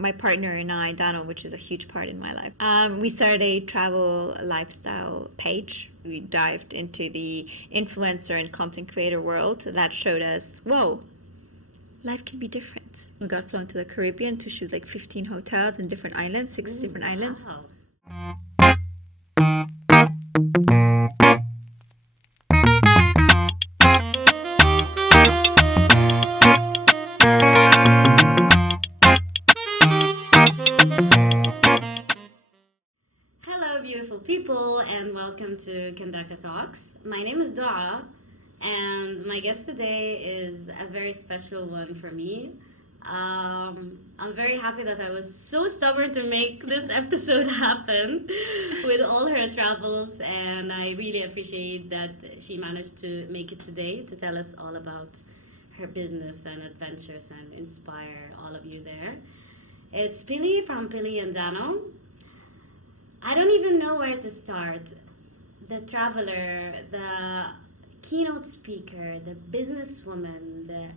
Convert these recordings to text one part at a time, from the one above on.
my partner and I, Dano, which is a huge part in my life, we started a travel lifestyle page. We dived into the influencer and content creator world that showed us, whoa, life can be different. We got flown to the Caribbean to shoot like 15 hotels in different islands, 6 different islands. Wow. Hello, beautiful people, and welcome to Kandaka Talks. My name is Dua, and my guest today is a very special one for me. I'm very happy that I was so stubborn to make this episode happen with all her travels, and I really appreciate that she managed to make it today to tell us all about her business and adventures and inspire all of you there. It's Pili from Pili and Dano. I don't even know where to start. The traveler, the keynote speaker, the businesswoman,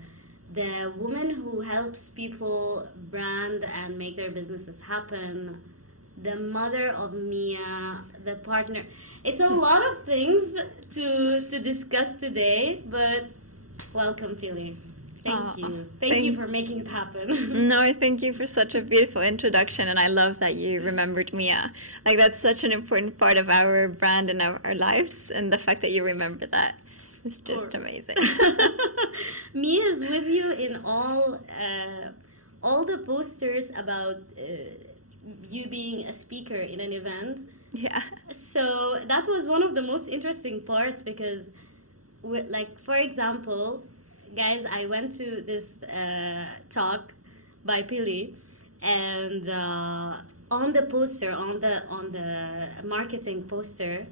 the woman who helps people brand and make their businesses happen, the mother of Mia, the partner. It's a lot of things to discuss today, but welcome, Philly. Thank you. Thank you for making it happen. No, thank you for such a beautiful introduction, and I love that you remembered Mia. Like, that's such an important part of our brand and our lives, and the fact that you remember that is just amazing. Mia is with you in all the posters about you being a speaker in an event. Yeah. So that was one of the most interesting parts because, like, for example, guys, I went to this talk by Pili, and on the poster, on the marketing poster,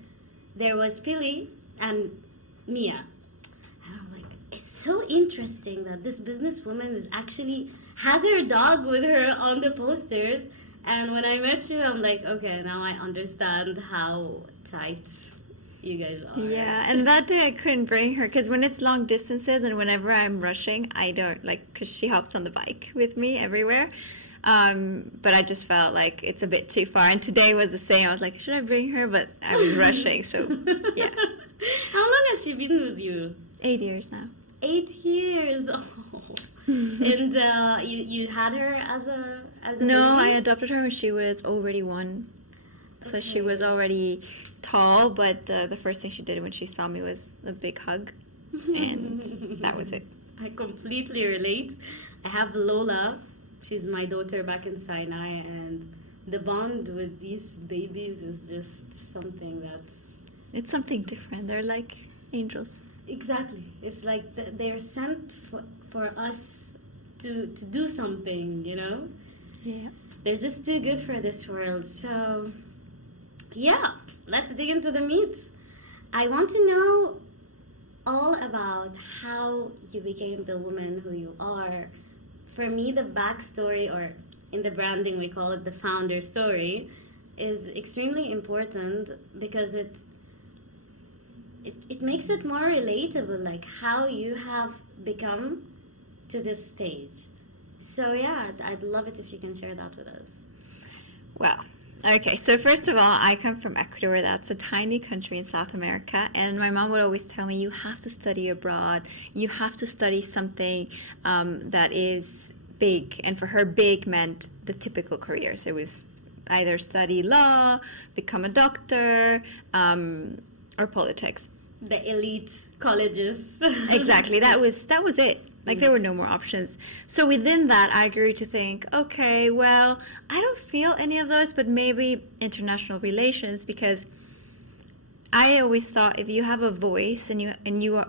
there was Pili and Mia. And I'm like, it's so interesting that this businesswoman is actually has her dog with her on the posters. And when I met you, I'm like, okay, now I understand how tight you guys are. Yeah, and that day I couldn't bring her because when it's long distances and whenever I'm rushing, I don't because she hops on the bike with me everywhere. But I just felt like it's a bit too far. And today was the same. I was like, should I bring her? But I was rushing, so yeah. How long has she been with you? 8 years now. 8 years. Oh. And you had her as a No, I baby? adopted her when she was already 1. So she was already tall, but the first thing she did when she saw me was a big hug, and that was it. I completely relate. I have Lola. She's my daughter back in Sinai, and the bond with these babies is just something that... It's something different. They're like angels. Exactly. It's like they're sent for us to do something, you know? Yeah. They're just too good for this world. So, yeah, let's dig into the meat. I want to know all about how you became the woman who you are. For me, the backstory, or in the branding we call it the founder story, is extremely important because it makes it more relatable, like how you have become to this stage. So yeah, I'd love it if you can share that with us. Well, okay, so first of all, I come from Ecuador. That's a tiny country in South America. And my mom would always tell me, you have to study abroad. You have to study something that is big. And for her, big meant the typical careers. It was either study law, become a doctor, or politics. The elite colleges. Exactly. That was it. Like, there were no more options. So within that, I grew to think, okay, well, I don't feel any of those, but maybe international relations, because I always thought if you have a voice and you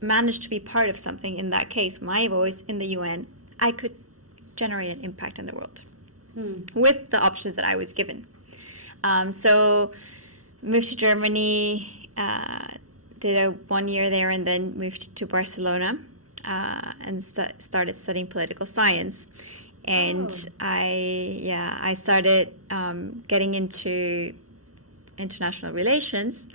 manage to be part of something, in that case, my voice in the UN, I could generate an impact in the world with the options that I was given. So moved to Germany, did a 1 year there, and then moved to Barcelona. And started studying political science, and I started getting into international relations,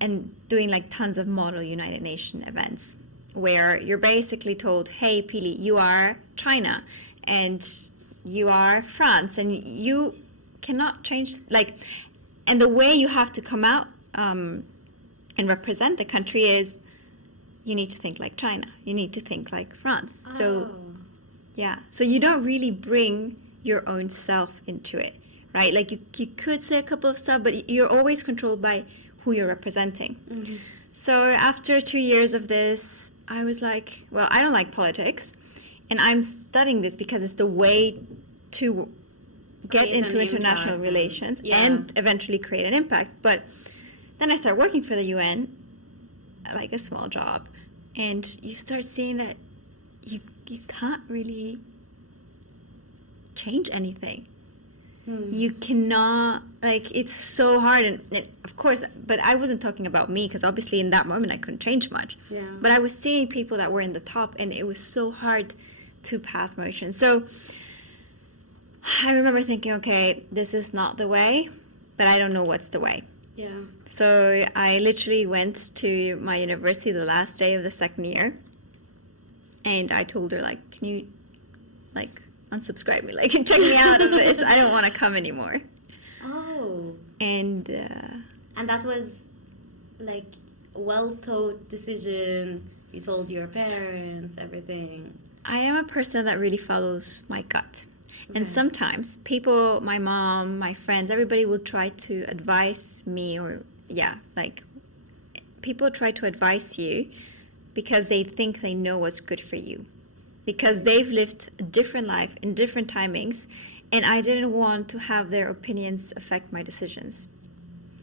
and doing like tons of model United Nations events where you're basically told, hey Pili, you are China, and you are France, and you cannot change, like, and the way you have to come out and represent the country is you need to think like China, you need to think like France. So yeah, so you don't really bring your own self into it, right? Like you could say a couple of stuff, but you're always controlled by who you're representing. Mm-hmm. So after 2 years of this, I was like, well, I don't like politics, and I'm studying this because it's the way to get Create into an international impact relations and- and eventually create an impact. But then I started working for the UN, like a small job, and you start seeing that you can't really change anything. You cannot, like, it's so hard, and of course, but I wasn't talking about me, because obviously in that moment I couldn't change much. Yeah. But I was seeing people that were in the top, and it was so hard to pass motions. So I remember thinking, okay, this is not the way, but I don't know what's the way. Yeah. So I literally went to my university the last day of the second year, and I told her, like, can you, like, unsubscribe me, like, check me out of this. I don't want to come anymore. Oh. And that was like a well thought decision. You told your parents everything. I am a person that really follows my gut. And Okay. sometimes people, my mom, my friends, everybody will try to advise me, or, yeah, like, people try to advise you because they think they know what's good for you. Because they've lived a different life in different timings, and I didn't want to have their opinions affect my decisions.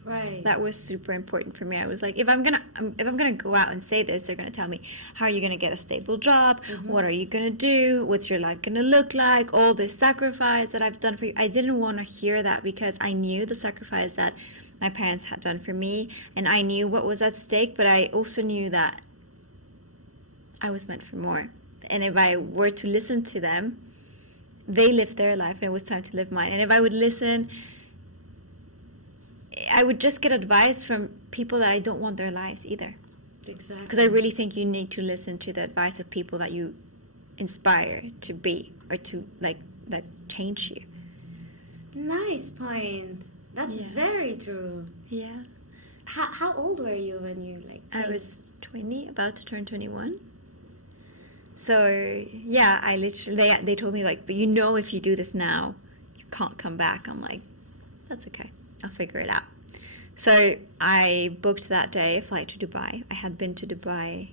Right. That was super important for me. I was like, if I'm gonna go out and say this, they're gonna tell me, how are you gonna get a stable job? What are you gonna do? What's your life gonna look like? All this sacrifice that I've done for you. I didn't want to hear that, because I knew the sacrifice that my parents had done for me, and I knew what was at stake. But I also knew that I was meant for more. And if I were to listen to them, they lived their life, and it was time to live mine. And if I would listen, I would just get advice from people that I don't want their lives either. Exactly. Because I really think you need to listen to the advice of people that you inspire to be, or to, like, that change you. Nice point. That's Yeah. very true. Yeah. How old were you when you like? I came? was 20, about to turn 21. So, yeah, I literally, they told me, like, but you know, if you do this now, you can't come back. I'm like, that's okay. I'll figure it out. So I booked that day a flight to Dubai. I had been to Dubai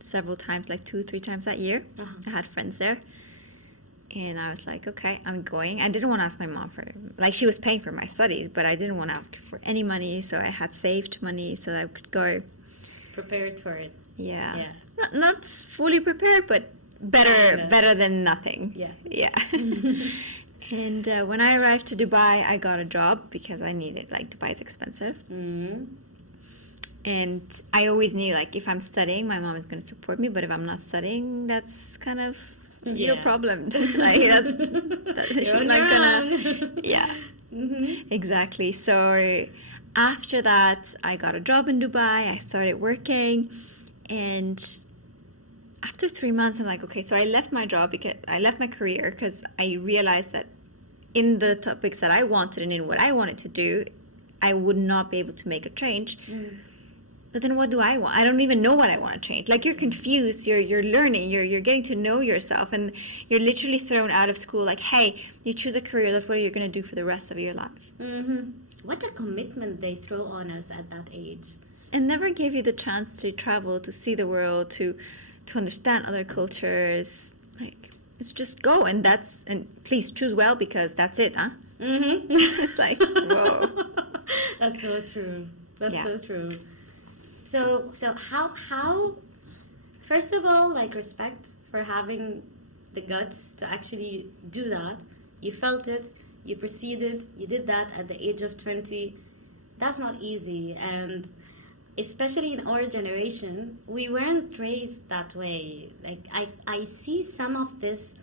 several times, like 2-3 times that year. Uh-huh. I had friends there. And I was like, okay, I'm going. I didn't want to ask my mom for, like, she was paying for my studies, but I didn't want to ask her for any money. So I had saved money so that I could go. Prepared for it. Yeah. Yeah. Not fully prepared, but better than nothing. Yeah. Yeah. And when I arrived to Dubai, I got a job because I needed, like, Dubai is expensive. Mm-hmm. And I always knew, like, if I'm studying, my mom is going to support me. But if I'm not studying, that's kind of your Yeah. problem. Like, she's on not your gonna. own. Yeah, Mm-hmm. exactly. So after that, I got a job in Dubai. I started working, and after 3 months, I'm like, okay. So I left my job, because I left my career, because I realized that in the topics that I wanted and in what I wanted to do, I would not be able to make a change. But then what do I want? I don't even know what I want to change. Like, you're confused, you're learning, you're getting to know yourself, and you're literally thrown out of school. Like, hey, you choose a career, that's what you're going to do for the rest of your life. Mm-hmm. What a commitment they throw on us at that age. And never give you the chance to travel, to see the world, to understand other cultures. Like, it's just go, and please choose well, because that's it, huh? Mm-hmm. It's like, whoa. That's so true. That's Yeah. so true. So how first of all, like, respect for having the guts to actually do that. You felt it, you proceeded, you did that at the age of 20. That's not easy, and especially in our generation, we weren't raised that way. Like, I see some of this,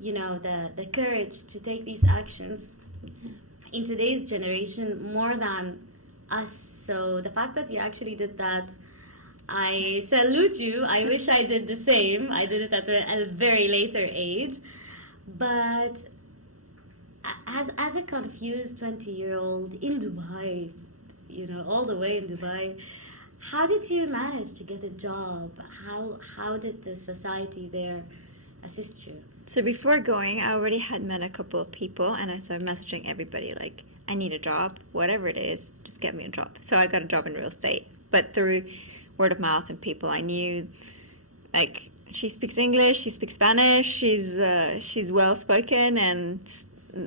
you know, the courage to take these actions in today's generation more than us. So the fact that you actually did that, I salute you. I wish I did the same. I did it at a very later age. But as a confused 20-year-old in Dubai, all the way in Dubai, how did you manage to get a job? How did the society there assist you? So before going, I already had met a couple of people, and I started messaging everybody like, I need a job, whatever it is, just get me a job. So I got a job in real estate, but through word of mouth and people I knew. Like, she speaks English, she speaks Spanish, she's well spoken, and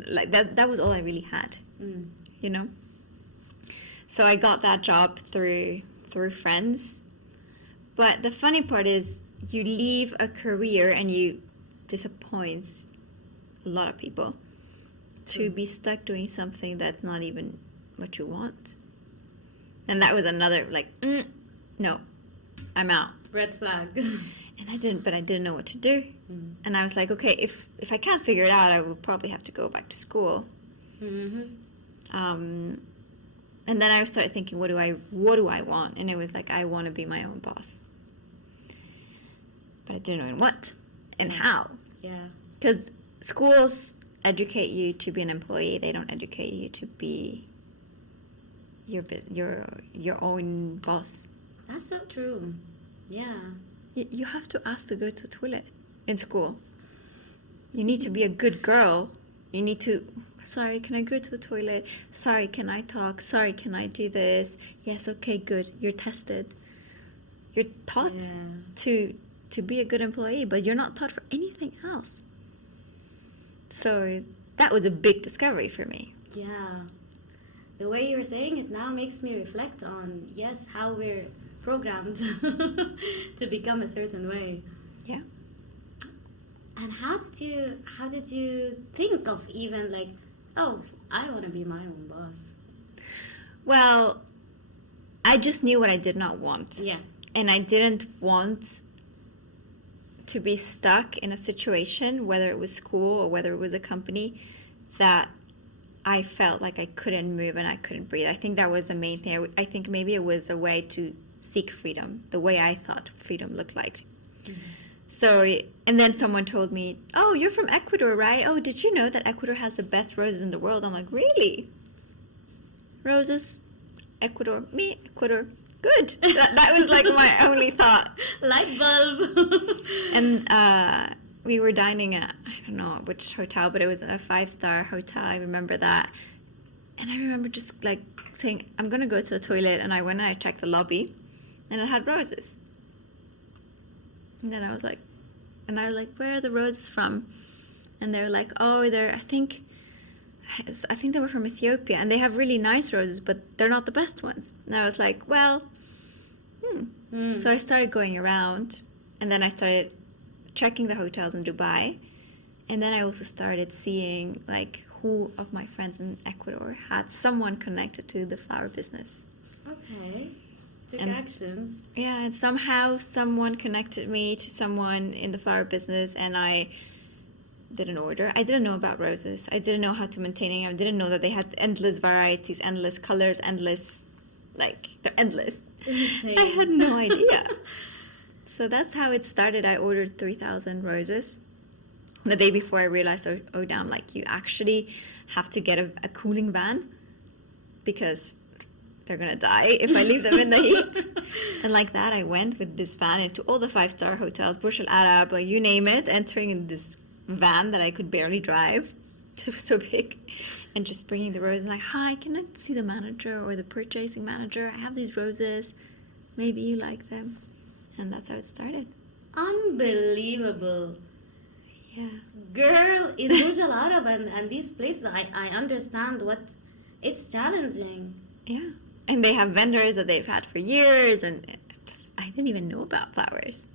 like that was all I really had, you know. So I got that job through friends. But the funny part is, you leave a career and you disappoint a lot of people to be stuck doing something that's not even what you want. And that was another like, no, I'm out. Red flag. And I didn't know what to do. And I was like, okay, if I can't figure it out, I will probably have to go back to school. And then I started thinking, what do I want? And it was like, I want to be my own boss. But I didn't know what and how. Yeah. Because schools educate you to be an employee. They don't educate you to be your own boss. That's so true. Yeah. You have to ask to go to the toilet in school. You need to be a good girl. You need to, sorry, can I go to the toilet? Sorry, can I talk? Sorry, can I do this? Yes, okay, good. You're tested. You're taught to be a good employee, but you're not taught for anything else. So that was a big discovery for me. Yeah. The way you're saying it now makes me reflect on, yes, how we're programmed to become a certain way. Yeah. And how did you think of even like, oh, I want to be my own boss? Well, I just knew what I did not want. Yeah. And I didn't want to be stuck in a situation, whether it was school or whether it was a company, that I felt like I couldn't move and I couldn't breathe. I think that was the main thing. I think maybe it was a way to seek freedom, the way I thought freedom looked like. So, and then someone told me, oh, you're from Ecuador, right? Oh, did you know that Ecuador has the best roses in the world? I'm like, really? Roses? Ecuador? Me? Ecuador? Good. That was like my only thought. Light bulb. And we were dining at, I don't know which hotel, but it was a 5-star hotel. I remember that. And I remember just like saying, I'm going to go to the toilet. And I went and I checked the lobby and it had roses. And then I was like, where are the roses from? And they were like, oh, I think they were from Ethiopia. And they have really nice roses, but they're not the best ones. And I was like, well, So I started going around. And then I started checking the hotels in Dubai. And then I also started seeing like who of my friends in Ecuador had someone connected to the flower business. Okay. Took And- actions. Yeah, and somehow someone connected me to someone in the flower business, and I did an order. I didn't know about roses. I didn't know how to maintain it. I didn't know that they had endless varieties, endless colors, endless, like, they're endless. Insane. I had no idea. So that's how it started. I ordered 3,000 roses. The day before I realized, oh damn, like, you actually have to get a cooling van because they're gonna die if I leave them in the heat. And like that, I went with this van into all the 5-star hotels, Burj Al Arab, like you name it, entering in this van that I could barely drive because it was so big, and just bringing the roses. Like, hi, can I see the manager or the purchasing manager? I have these roses. Maybe you like them. And that's how it started. Unbelievable. Yeah. Girl, in Burj Al Arab and these places, I understand what it's challenging. Yeah. And they have vendors that they've had for years, and I didn't even know about flowers.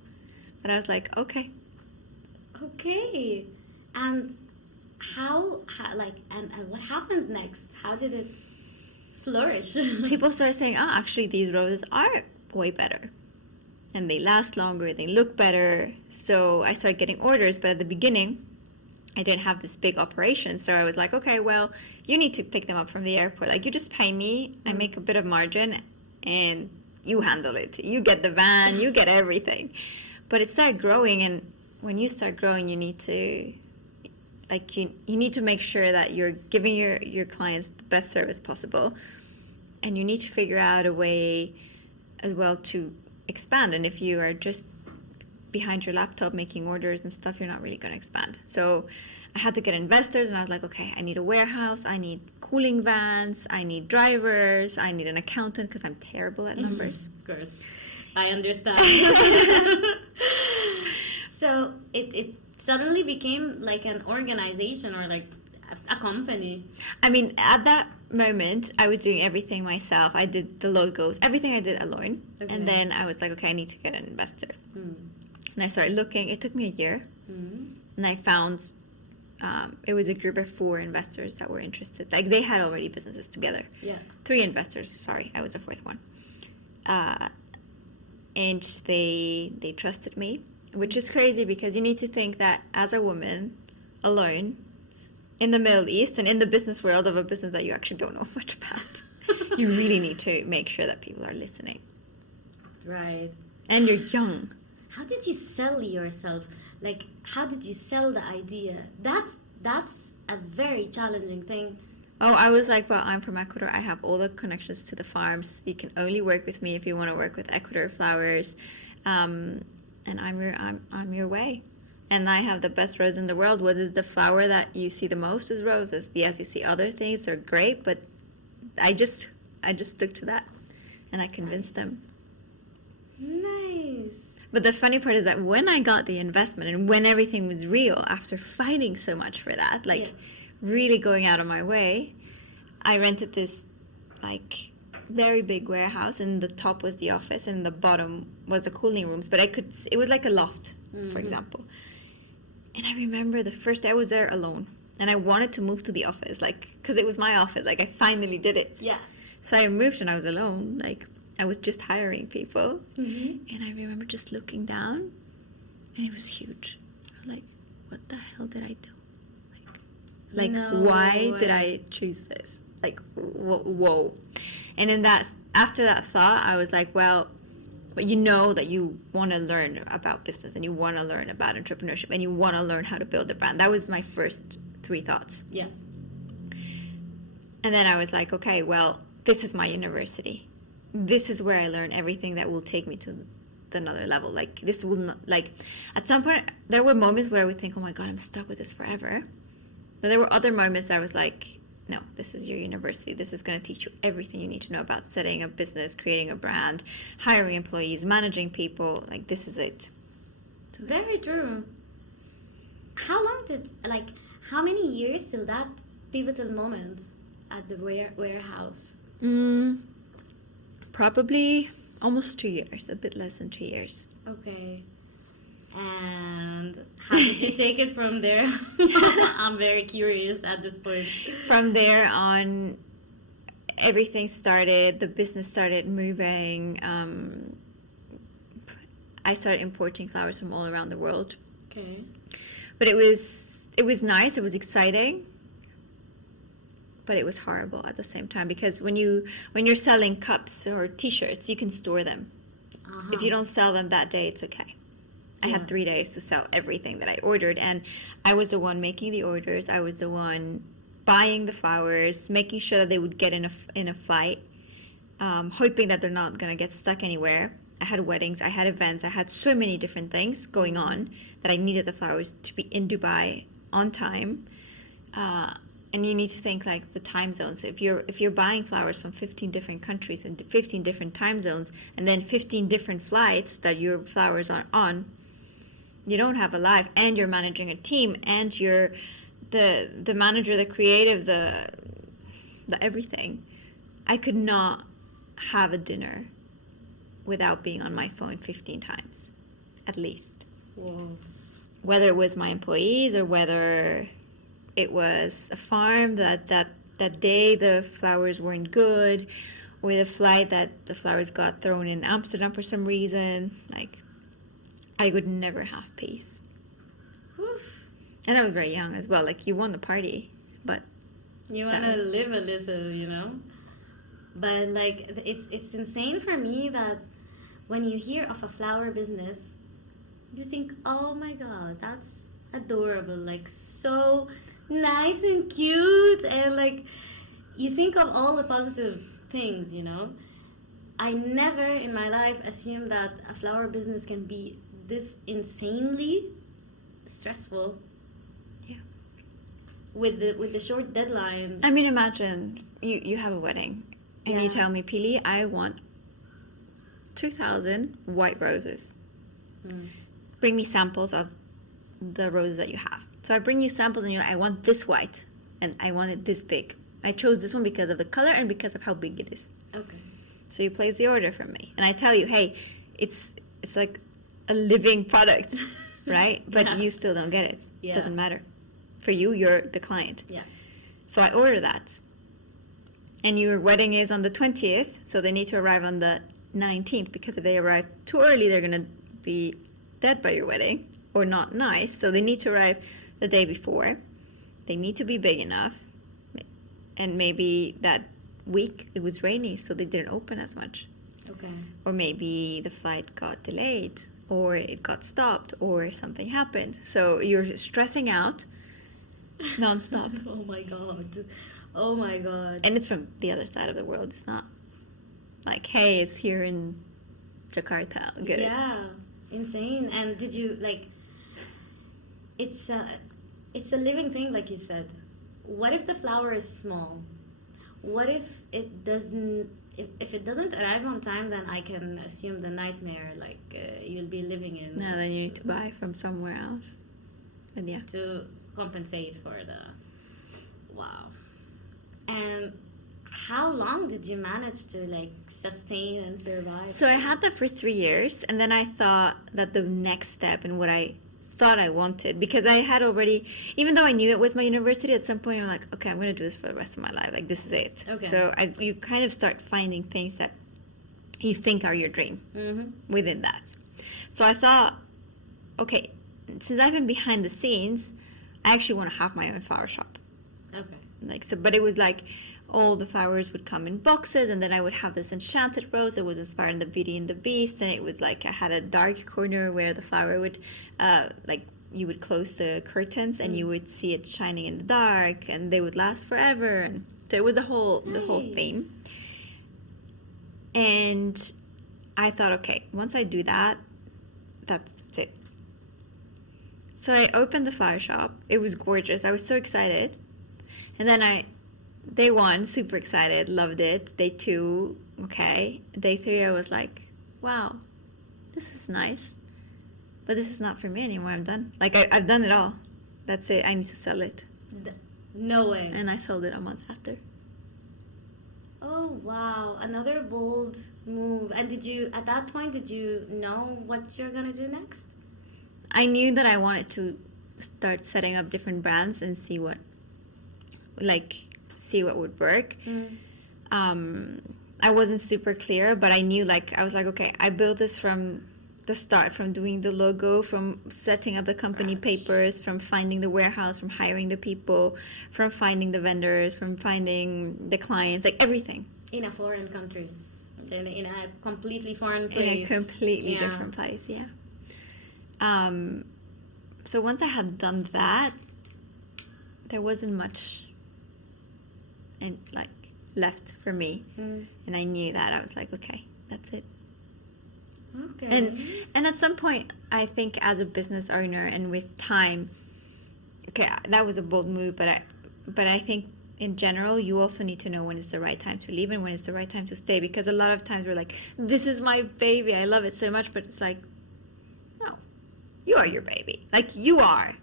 But I was like, okay. Okay. And how like, and what happened next? How did it flourish? People started saying, oh, actually, these roses are way better. And they last longer, they look better. So I started getting orders, but at the beginning, I didn't have this big operation. So I was like, okay, well, you need to pick them up from the airport. Like, you just pay me, I make a bit of margin, and you handle it. You get the van, you get everything. But it started growing, and when you start growing, you need to like you need to make sure that you're giving your clients the best service possible, and you need to figure out a way as well to expand. And if you are just behind your laptop making orders and stuff, you're not really going to expand. So I had to get investors, and I was like, okay, I need a warehouse, I need cooling vans, I need drivers, I need an accountant because I'm terrible at numbers. Of course, I understand. So it suddenly became like an organization or like a company. I mean, at that moment, I was doing everything myself. I did the logos, everything I did alone. Okay. And then I was like, okay, I need to get an investor. Mm. And I started looking. It took me a year. Mm. And I found it was a group of 4 investors that were interested. Like, they had already businesses together. Yeah. 3 investors. Sorry, I was the 4th one. And they trusted me, which is crazy because you need to think that as a woman alone in the Middle East and in the business world of a business that you actually don't know much about, you really need to make sure that people are listening. Right. And you're young. How did you sell yourself? Like, how did you sell the idea? That's a very challenging thing. Oh, I was like, well, I'm from Ecuador. I have all the connections to the farms. You can only work with me if you want to work with Ecuador flowers. And I'm your way. And I have the best rose in the world. What is the flower that you see the most is roses. Yes, you see other things. They're great, but I just stuck to that. And I convinced them. Nice. But the funny part is that when I got the investment and when everything was real, after fighting so much for that, like, Yeah. really going out of my way, I rented this, like, very big warehouse, and the top was the office and the bottom was the cooling rooms, but it was like a loft, for example. And I remember the first day I was there alone, and I wanted to move to the office, like, because it was my office, like, I finally did it. Yeah. So I moved and I was alone, like, I was just hiring people. Mm-hmm. And I remember just looking down, and it was huge. I'm like, what the hell did I do? Like, No why did way. I choose this? Like, whoa. And in that, after that thought, I was like, well, but you know that you want to learn about business, and you want to learn about entrepreneurship, and you want to learn how to build a brand. That was my first 3 thoughts. Yeah. And then I was like, okay, well, this is my university. This is where I learn everything that will take me to another level. Like, this will not, like, at some point, there were moments where I would think, oh my God, I'm stuck with this forever. But there were other moments that I was like, no, this is your university. This is going to teach you everything you need to know about setting a business, creating a brand, hiring employees, managing people. Like, this is it. Very true. How many years till that pivotal moment at the warehouse? Probably almost 2 years, a bit less than 2 years. Okay. And how did you take it from there? I'm very curious at this point. From there on, everything started, the business started moving. I started importing flowers from all around the world. Okay. But it was nice, it was exciting. But it was horrible at the same time, because when you're selling cups or t-shirts, you can store them. Uh-huh. If you don't sell them that day, it's okay. I had 3 days to sell everything that I ordered, and I was the one making the orders. I was the one buying the flowers, making sure that they would get in a flight, hoping that they're not gonna get stuck anywhere. I had weddings, I had events, I had so many different things going on that I needed the flowers to be in Dubai on time. And you need to think, like, the time zones. If you're buying flowers from 15 different countries and 15 different time zones, and then 15 different flights that your flowers are on, you don't have a life, and you're managing a team, and you're the manager, the creative, the everything. I could not have a dinner without being on my phone 15 times, at least. Whoa. Whether it was my employees or whether it was a farm that day the flowers weren't good, or the flight that the flowers got thrown in Amsterdam for some reason. Like, I would never have peace. Oof. And I was very young as well. Like, you won the party, but You want to live a little, you know? But, like, it's insane for me that when you hear of a flower business, you think, oh my God, that's adorable. Like, so nice and cute, and like you think of all the positive things, you know. I never in my life assumed that a flower business can be this insanely stressful. Yeah. With the short deadlines. I mean, imagine you have a wedding and you tell me, Pili, I want 2,000 white roses. Bring me samples of the roses that you have. So I bring you samples and you're like, I want this white and I want it this big. I chose this one because of the color and because of how big it is. Okay. So you place the order from me and I tell you, hey, it's like a living product, right? But you still don't get it. Yeah. Doesn't matter. For you, you're the client. Yeah. So I order that. And your wedding is on the 20th, so they need to arrive on the 19th, because if they arrive too early, they're going to be dead by your wedding or not nice. So they need to arrive the day before. They need to be big enough. And maybe that week it was rainy, so they didn't open as much. Okay. Or maybe the flight got delayed, or it got stopped, or something happened. So you're stressing out nonstop. Oh my god. Oh my god. And it's from the other side of the world. It's not like, hey, it's here in Jakarta. I'll get it. Yeah. Insane. And did you like it's a living thing, like you said. What if the flower is small? What if it doesn't if it doesn't arrive on time, then I can assume the nightmare you'll be living in. No, then you need to buy from somewhere else. But yeah. To compensate for the wow. And how long did you manage to like sustain and survive? So I had that for 3 years, and then I thought that the next step and what I thought I wanted, because I had already, even though I knew it was my university, at some point I'm like, okay, I'm going to do this for the rest of my life. Like, this is it. Okay. So you kind of start finding things that you think are your dream within that. So I thought, okay, since I've been behind the scenes, I actually want to have my own flower shop. Okay. Like, so, but it was like all the flowers would come in boxes, and then I would have this enchanted rose that was inspired in the Beauty and the Beast, and it was like I had a dark corner where the flower would like you would close the curtains and you would see it shining in the dark, and they would last forever. And so it was the whole theme. And I thought, okay, once I do that, that's it. So I opened the flower shop. It was gorgeous. I was so excited. And then day 1, super excited, loved it. Day 2, okay. Day 3, I was like, wow, this is nice. But this is not for me anymore. I'm done. Like, I've done it all. That's it. I need to sell it. No way. And I sold it a month after. Oh, wow. Another bold move. And at that point, did you know what you're going to do next? I knew that I wanted to start setting up different brands and see what would work. I wasn't super clear, but I knew, I was like, okay, I built this from the start, from doing the logo, from setting up the company papers, from finding the warehouse, from hiring the people, from finding the vendors, from finding the clients, like everything. In a foreign country. In a completely foreign place. In a completely different place, yeah. So once I had done that, there wasn't much left for me. And I knew that. I was like, okay, that's it. Okay. And at some point, I think as a business owner and with time, okay, that was a bold move, but I think in general, you also need to know when it's the right time to leave and when it's the right time to stay, because a lot of times we're like, this is my baby, I love it so much, but it's like, no, you are your baby. Like, you are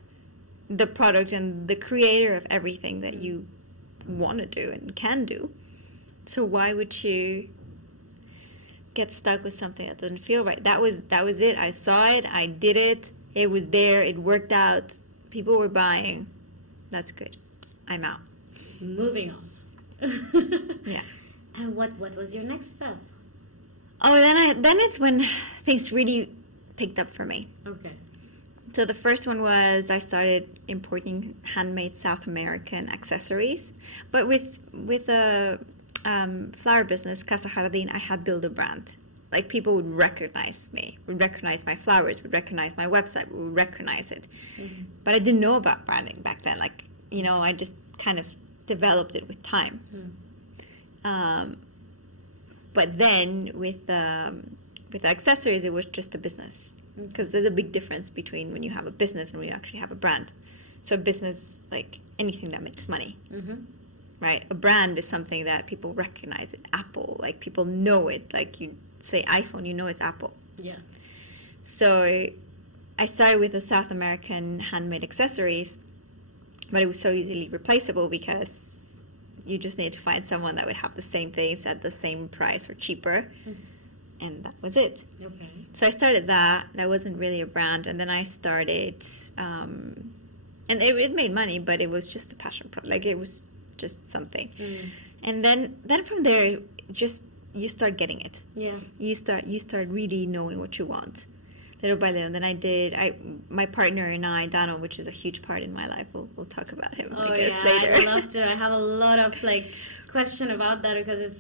the product and the creator of everything that you want to do and can do. So why would you get stuck with something that doesn't feel right? That was it. I saw it. I did it. It was there. It worked out. People were buying. That's good. I'm out. Moving on. Yeah. And what was your next step? Oh, then it's when things really picked up for me. Okay. So the first one was I started importing handmade South American accessories, but with a flower business, Casa Jardín, I had built a brand. Like, people would recognize me, would recognize my flowers, would recognize my website, would recognize it. But I didn't know about branding back then. Like, You know, I just kind of developed it with time. But then with the accessories, it was just a business. Because there's a big difference between when you have a business and when you actually have a brand. So a business, like anything that makes money, right? A brand is something that people recognize. It. Apple, like people know it. Like you say iPhone, you know it's Apple. Yeah. So I started with the South American handmade accessories, but it was so easily replaceable because you just need to find someone that would have the same things at the same price or cheaper. And that was it. Okay. So I started that. That wasn't really a brand. And then I started, and it made money, but it was just a passion project. Like it was just something. And then from there, just you start getting it. Yeah. You start really knowing what you want, little by little. And then my partner and I, Dano, which is a huge part in my life. We'll talk about him. Oh I guess, yeah, later. I'd love to. I have a lot of question about that because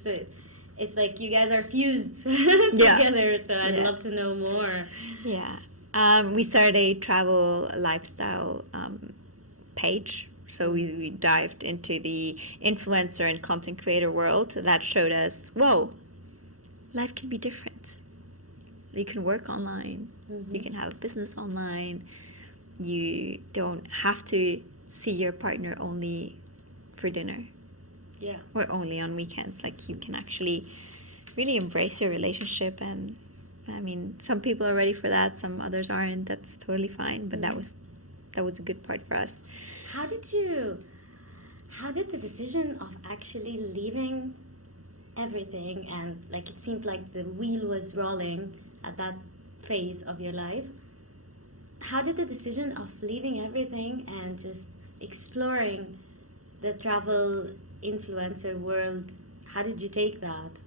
it's like you guys are fused together. So I'd love to know more. Yeah. We started a travel lifestyle page. So we dived into the influencer and content creator world. That showed us, whoa, life can be different. You can work online. You can have a business online. You don't have to see your partner only for dinner. Yeah. Or only on weekends. Like you can actually really embrace your relationship. And I mean, some people are ready for that. Some others aren't. That's totally fine. But that was a good part for us. How did the decision of actually leaving everything, and like it seemed like the wheel was rolling at that phase of your life, how did the decision of leaving everything and just exploring the travel influencer world, how did you take that?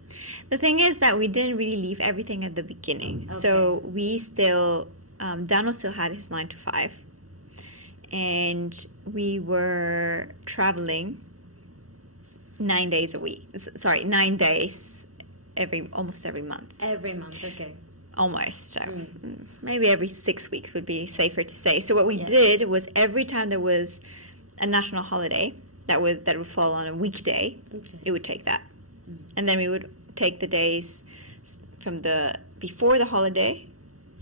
The thing is that we didn't really leave everything at the beginning. Okay. So we still, Dano still had his 9 to 5. And we were traveling 9 days a week. Sorry, 9 days almost every month. Every month, okay. Almost. Maybe every 6 weeks would be safer to say. So what we did was every time there was a national holiday that would fall on a weekday, it would take that. And then we would take the days from before the holiday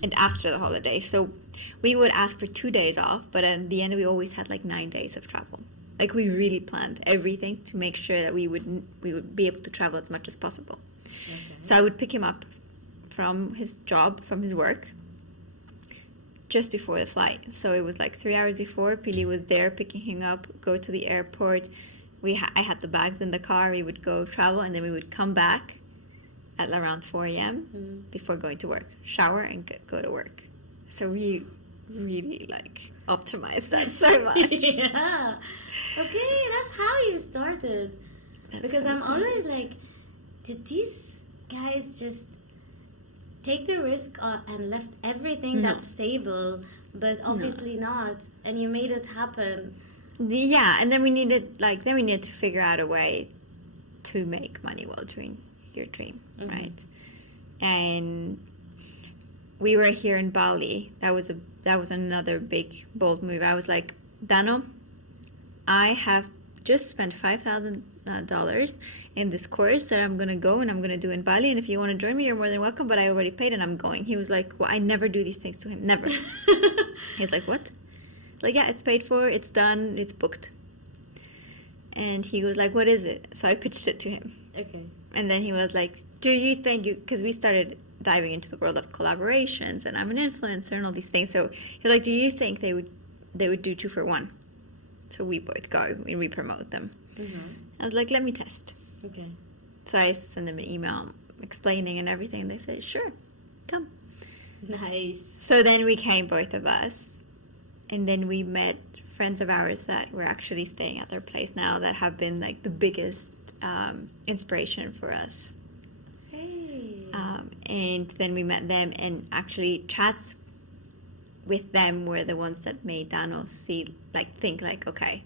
and after the holiday. So we would ask for 2 days off, but in the end we always had like 9 days of travel. Like we really planned everything to make sure that we would be able to travel as much as possible. Okay. So I would pick him up from his job, from his work, just before the flight. So it was like 3 hours before. Pili was there picking him up, go to the airport. I had the bags in the car. We would go travel, and then we would come back at around 4 a.m. Before going to work, shower, and go to work. So we really optimized that so much. Yeah. Okay, that's how you started. Because I'm always like, did these guys just take the risk and left everything that's stable, but obviously not, and you made it happen? Yeah, and then we needed to figure out a way to make money while doing your dream, right? And we were here in Bali. That was another big bold move. I was like, Dano, I have just spent $5,000 in this course that I'm gonna go and I'm gonna do in Bali, and if you want to join me, you're more than welcome, but I already paid and I'm going. He was like, well, I never do these things to him, never. He was like, what? Like, yeah, it's paid for, it's done, it's booked. And he was like, what is it? So I pitched it to him. Okay. And then he was like, do you think because we started diving into the world of collaborations, and I'm an influencer and all these things, so he was like, do you think they would do 2 for 1? So we both go and we promote them. I was like, let me test. Okay. So I sent them an email explaining and everything, and they said, sure, come. Nice. So then we came, both of us, and then we met friends of ours that were actually staying at their place now that have been like the biggest inspiration for us. Hey. And then we met them, and actually chats with them were the ones that made Dano think okay,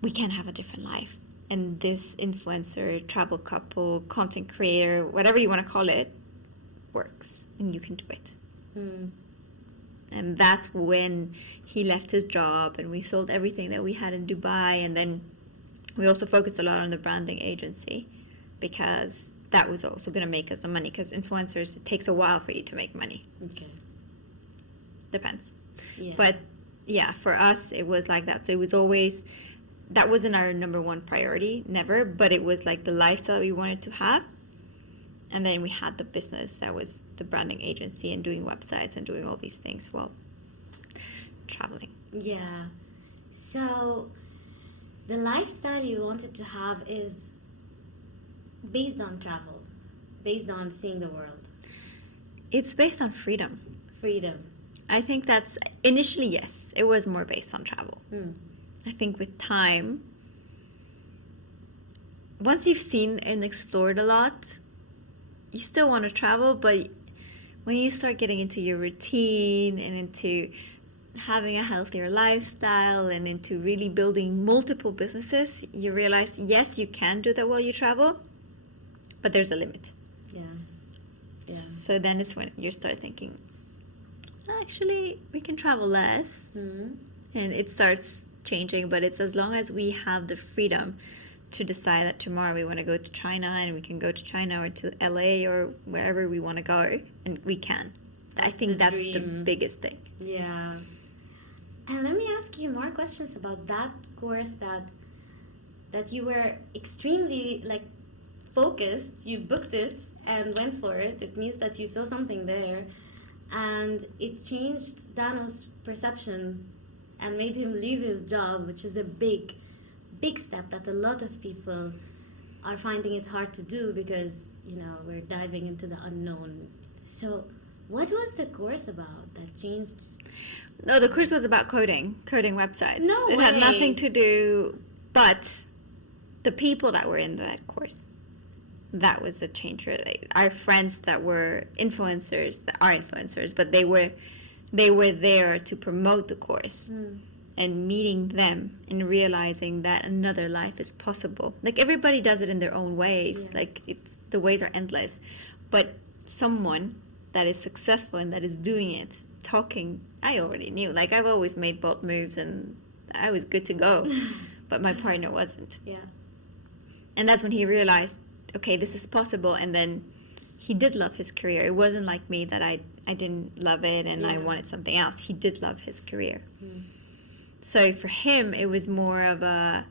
we can have a different life. And this influencer, travel couple, content creator, whatever you want to call it, works, and you can do it. And that's when he left his job and we sold everything that we had in Dubai. And then we also focused a lot on the branding agency because that was also going to make us some money, because influencers, it takes a while for you to make money. Okay. Depends. Yeah. But yeah, for us, it was like that. So it was always, that wasn't our number one priority, never, but it was like the lifestyle we wanted to have. And then we had the business that was the branding agency and doing websites and doing all these things while traveling. Yeah. So the lifestyle you wanted to have is based on travel, based on seeing the world, It's based on freedom. freedom. I think that's, initially, yes, it was more based on travel. Mm. I think with time, once you've seen and explored a lot, you still want to travel, but when you start getting into your routine and into having a healthier lifestyle and into really building multiple businesses, you realize, yes, you can do that while you travel, but there's a limit. Yeah. Yeah. So then it's when you start thinking, actually, we can travel less. Mm. And it starts changing, but it's as long as we have the freedom to decide that tomorrow we want to go to China, and we can go to China or to LA or wherever we want to go, and we can. I think the that's the dream. biggest thing. Yeah. And let me ask you more questions about that course that you were extremely focused. You booked it and went for it. It means that you saw something there, and it changed Dano's perception and made him leave his job, which is a big step that a lot of people are finding it hard to do because, we're diving into the unknown. So what was the course about that changed? No, the course was about coding websites. No It had way. nothing to do, but the people that were in that course, that was the changer. Our friends that were influencers, that are influencers, but they were there to promote the course. Mm. And meeting them and realizing that another life is possible. Everybody does it in their own ways. Yeah. The ways are endless. But someone that is successful and that is doing it, talking, I already knew. I've always made bold moves and I was good to go. But my partner wasn't. Yeah. And that's when he realized, okay, this is possible. And then he did love his career. It wasn't like me that I didn't love it and I wanted something else. He did love his career. Mm. So for him, it was more of the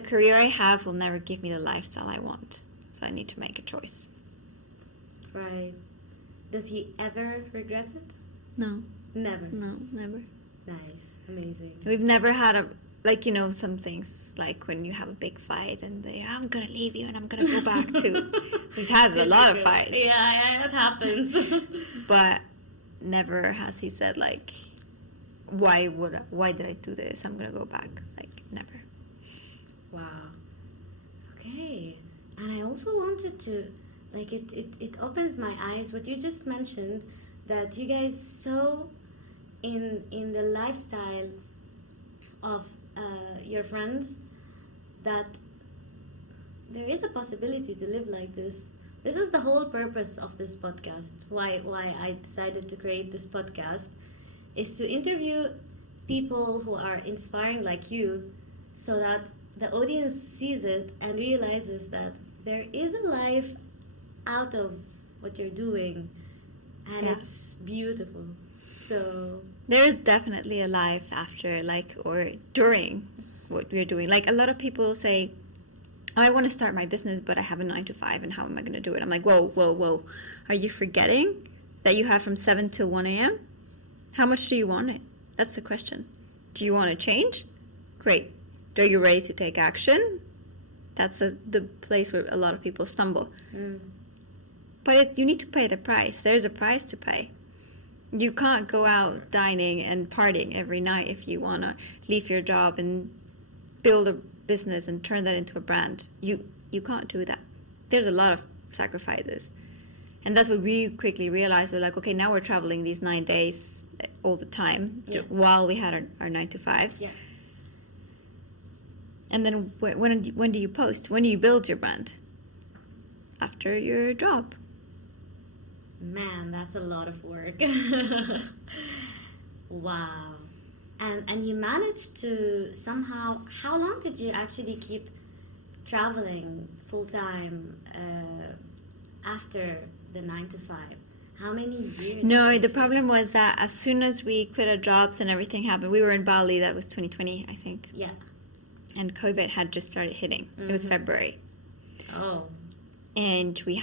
career I have will never give me the lifestyle I want. So I need to make a choice. Right. Does he ever regret it? No. Never. No, never. Nice. Amazing. We've never had some things like when you have a big fight and I'm going to leave you and I'm going to go back to. We've had a lot of fights. Yeah, it happens. But never has he said why did I do this? I'm going to go back. Never. Wow. Okay. And I also wanted to, it opens my eyes, what you just mentioned, that you guys saw in the lifestyle of your friends that there is a possibility to live like this. This is the whole purpose of this podcast. Why I decided to create this podcast is to interview people who are inspiring like you, so that the audience sees it and realizes that there is a life out of what you're doing, and it's beautiful. So there is definitely a life after, or during what we're doing. A lot of people say, I want to start my business, but I have a 9-to-5, and how am I going to do it? I'm like, whoa. Are you forgetting that you have from 7 to 1 a.m.? How much do you want it? That's the question. Do you want to change? Great. Are you ready to take action? That's the place where a lot of people stumble. Mm. But you need to pay the price. There's a price to pay. You can't go out dining and partying every night if you want to leave your job and build a business and turn that into a brand. You can't do that. There's a lot of sacrifices. And that's what we quickly realized. We're like, okay, now we're traveling these 9 days all the time while we had our 9-to-5s. Yeah. And then when do you post? When do you build your brand? After your job. Man, that's a lot of work. Wow. And you managed to somehow, how long did you actually keep traveling full time after the 9 to 5? How many years? No, the actually? problem was that as soon as we quit our jobs and everything happened, we were in Bali, that was 2020, I think. Yeah. And COVID had just started hitting. It was February. Oh. And we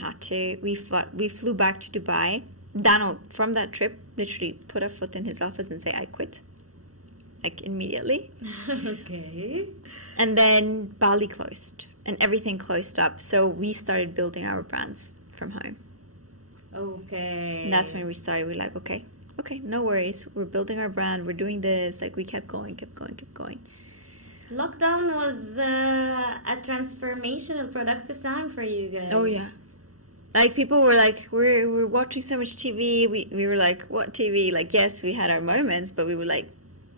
flew back to Dubai. Dano, from that trip, literally put a foot in his office and say, I quit. Like, immediately. Okay. And then Bali closed. And everything closed up. So we started building our brands from home. Okay. And that's when we started. We're like, okay, no worries. We're building our brand. We're doing this. Like, we kept going. Lockdown was a transformational, productive time for you guys. Oh, yeah. Like, people were like, we're watching so much TV. We were like, what TV? Like, yes, we had our moments, but we were like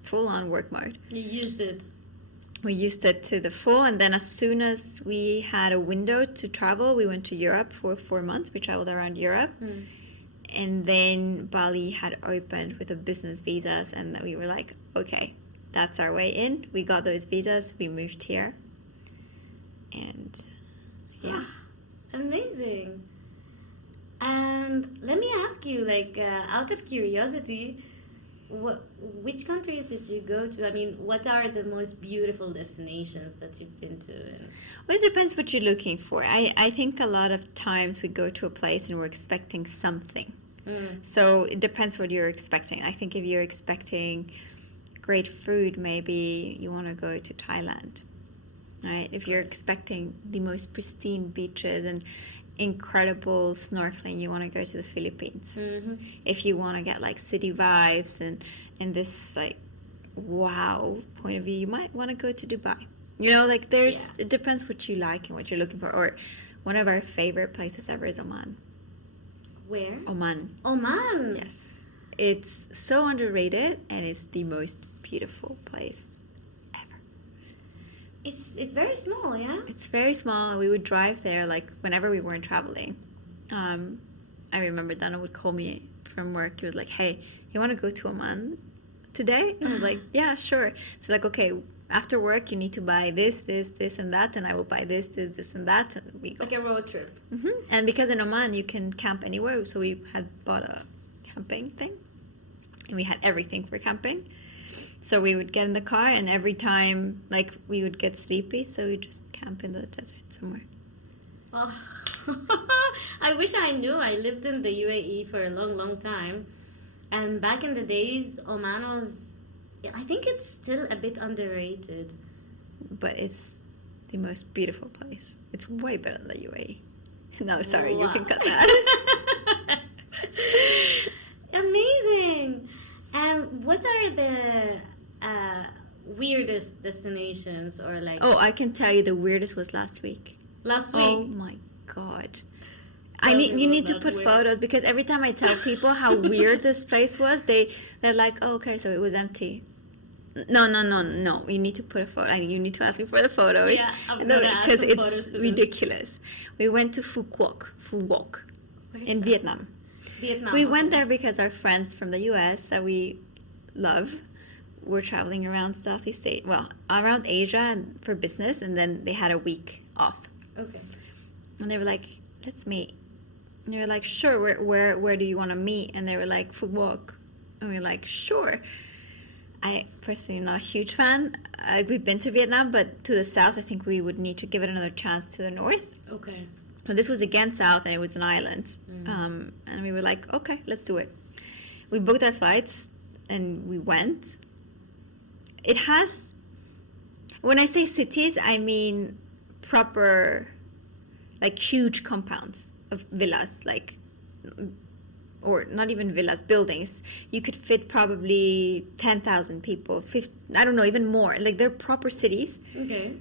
full on work mode. You used it. We used it to the full, and then as soon as we had a window to travel, we went to Europe for 4 months. We traveled around Europe. And then Bali had opened with the business visas, and we were like, okay, that's our way in. We got those visas. We moved here. And yeah. Amazing. And let me ask you, like, out of curiosity, which countries did you go to? I mean, what are the most beautiful destinations that you've been to? Well, it depends what you're looking for. I think a lot of times we go to a place and we're expecting something. So it depends what you're expecting. I think if you're expecting great food, maybe you want to go to Thailand, right? If you're expecting the most pristine beaches and incredible snorkeling, you want to go to the Philippines. If you want to get like city vibes and this like wow point of view, you might want to go to Dubai. You know, like it depends what you like and what you're looking for. Or one of our favorite places ever is Oman. Where? Oman. Oman. Yes. It's so underrated, and it's the most beautiful place ever. It's very small, yeah? It's very small. We would drive there, like, whenever we weren't traveling. I remember Dano would call me from work. He was like, hey, you want to go to Oman today? And I was like, yeah, sure. So, like, okay, after work, you need to buy this, and that, and I will buy this, and that, and we go. Like a road trip. And because in Oman, you can camp anywhere, so we had bought a camping thing. And we had everything for camping. So we would get in the car, and every time, like, we would get sleepy, so we just camp in the desert somewhere. Oh. I wish I knew. I lived in the UAE for a long, long time. And back in the days, Oman was, I think it's still a bit underrated. But it's the most beautiful place. It's way better than the UAE. No, sorry, Wow. you can cut that. Amazing. And what are the weirdest destinations or like? Oh, I can tell you the weirdest was last week. Last week. Oh my god. Tell me You need to about put weird. photos, because every time I tell people how weird this place was, they're like, oh, okay, so it was empty. No. You need to put a photo. You need to ask me for the photos. Yeah, I'm gonna add because some it's photos to this. ridiculous. We went to Phu Quoc Where's in that? Vietnam. Vietnam. We okay. went there because our friends from the U.S. that we love were traveling around around Asia for business, and then they had a week off. Okay. And they were like, let's meet. And they were like, sure, where do you want to meet? And they were like, Phu Quoc. And we were like, sure. I personally am not a huge fan. We've been to Vietnam, but to the south, I think we would need to give it another chance to the north. Okay. But this was again south, and it was an island. And we were like, okay, let's do it. We booked our flights, and we went. It has, when I say cities, I mean proper, like, huge compounds of villas, like, or not even villas, buildings. You could fit probably 10,000 people, 50, I don't know, even more. Like, they're proper cities, Okay.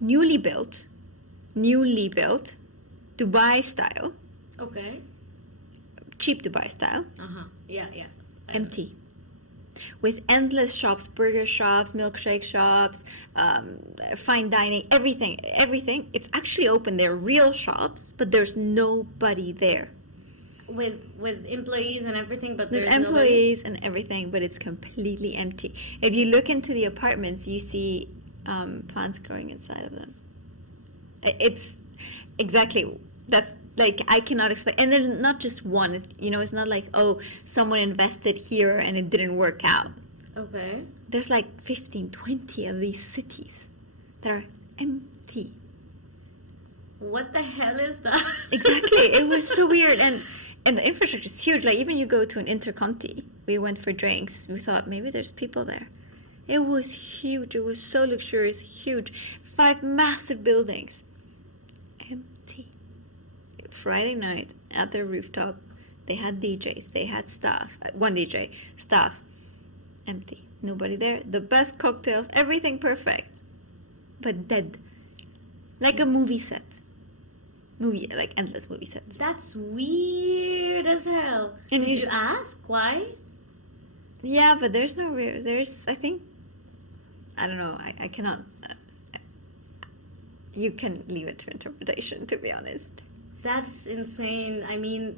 newly built, Dubai style, Okay. cheap Dubai style, Yeah. empty. With endless shops, burger shops, milkshake shops, fine dining, everything. It's actually open. They're real shops, but there's nobody there. with employees and everything, but With there's employees and everything, but it's completely empty. If you look into the apartments, you see plants growing inside of them. It's exactly that's like I cannot explain. And there's not just one. It's not like, oh, someone invested here and it didn't work out. nobody. Okay. There's like 15, 20 of these cities that are empty. What the hell is that? Exactly. It was so weird. And the infrastructure is huge. Like, even you go to an interconti, we went for drinks. We thought maybe there's people there. It was huge. It was so luxurious, huge. 5 massive buildings. Empty. Friday night at their rooftop, they had DJs. They had staff. One DJ. Staff. Empty. Nobody there. The best cocktails. Everything perfect. But dead. Like a movie set. Like endless movie sets. That's weird as hell. And Did you- you ask why? Yeah, but there's no real. I think. I don't know. I cannot. You can leave it to interpretation, to be honest. That's insane. I mean,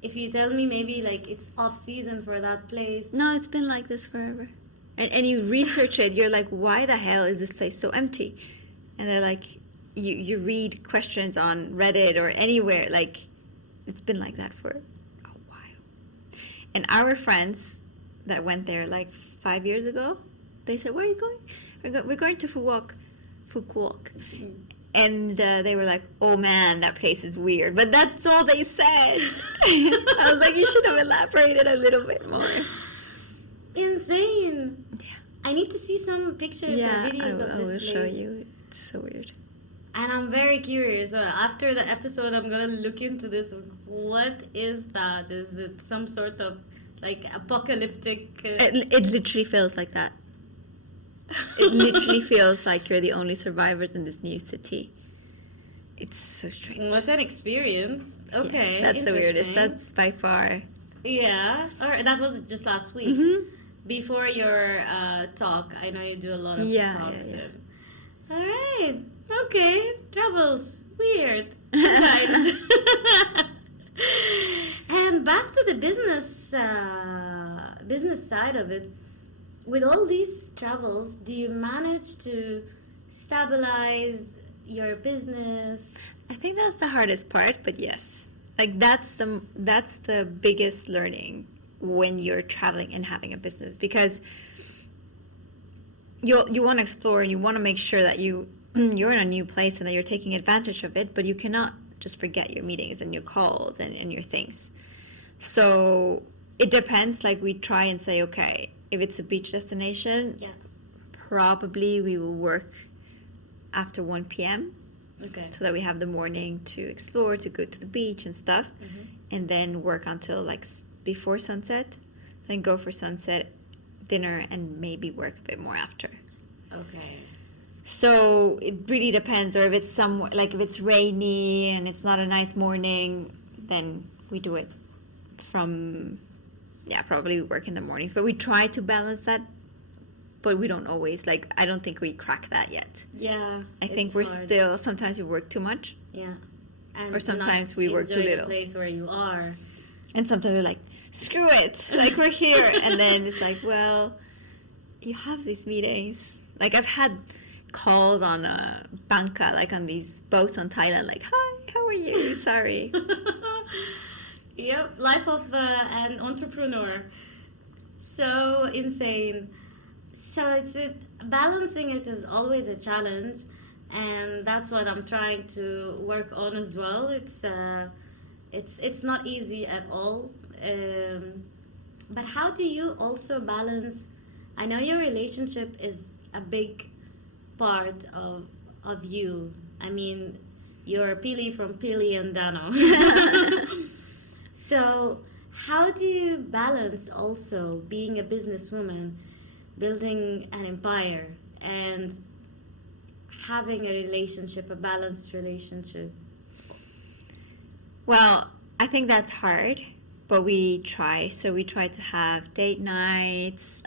if you tell me maybe like it's off season for that place. No, it's been like this forever. And you research it, you're like, why the hell is this place so empty? And they're like, you read questions on Reddit or anywhere, like, it's been like that for a while. And our friends that went there like 5 years ago, they said, where are you going? We're going to Fukuoka. And they were like, oh man, that place is weird. But that's all they said. I was like, you should have elaborated a little bit more. Insane. Yeah. I need to see some pictures or videos of I this will place. show you. It's so weird. And I'm very curious. After the episode, I'm gonna look into this. What is that? Is it some sort of like apocalyptic? It literally feels like that. It literally feels like you're the only survivors in this new city. It's so strange. What an experience. Okay, Yeah, that's the weirdest. interesting. That's by far. Yeah. Or that was just last week. Mhm. Before your talk, I know you do a lot of Yeah, talks. yeah, yeah. And... All right. Okay. Travels. Weird. Sometimes. And back to the business side of it. With all these travels, do you manage to stabilize your business? I think that's the hardest part, but yes. Like that's the biggest learning when you're traveling and having a business, because you want to explore and you want to make sure that you're in a new place and that you're taking advantage of it, but you cannot just forget your meetings and your calls and your things. So it depends. Like, we try and say, okay, if it's a beach destination, Yeah. probably we will work after 1 p.m. Okay. so that we have the morning to explore, to go to the beach and stuff, and then work until like before sunset, then go for sunset dinner and maybe work a bit more after. Okay. So it really depends. Or if it's if it's rainy and it's not a nice morning, then we do it from, probably we work in the mornings. But we try to balance that, but we don't always. Like, I don't think we crack that yet. Yeah. I think it's we're hard. still, sometimes we work too much, Yeah. And or sometimes not we work too enjoy little. The place where you are. and sometimes we're like, screw it, like, we're here. And then it's like, well, you have these meetings. Like, I've had calls on Bangka, like on these boats on Thailand, like, hi, how are you? Sorry. Yep, life of an entrepreneur. So insane. So balancing it is always a challenge, and that's what I'm trying to work on as well. It's not easy at all. But how do you also balance? I know your relationship is a big part of you. I mean, you're Pili from Pili and Dano. So how do you balance also being a businesswoman, building an empire, and having a relationship, a balanced relationship? Well, I think that's hard, but we try. So we try to have date nights.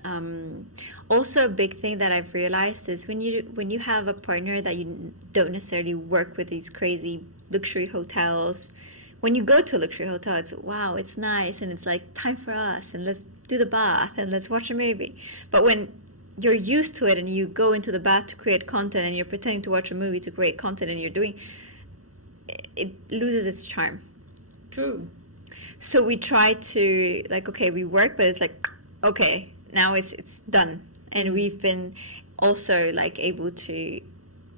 Also, a big thing that I've realized is when you have a partner that you don't necessarily work with these crazy luxury hotels, when you go to a luxury hotel, it's wow, it's nice, and it's like time for us, and let's do the bath, and let's watch a movie. But when you're used to it, and you go into the bath to create content, and you're pretending to watch a movie to create content, and you're doing, it loses its charm. True. So we try to, like, okay, we work, but it's like, okay, now it's done, and we've been also like able to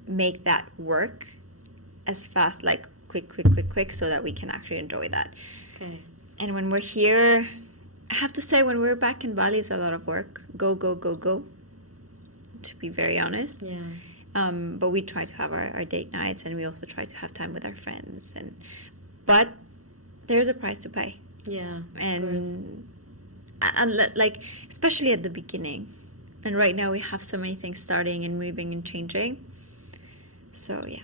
make that work as fast, like quick, so that we can actually enjoy that. Okay. And when we're here, I have to say, when we're back in Bali, it's a lot of work. Go, to be very honest. Yeah. But we try to have our date nights, and we also try to have time with our friends. But there's a price to pay. Yeah. And like, especially at the beginning. And right now we have so many things starting and moving and changing. So, yeah.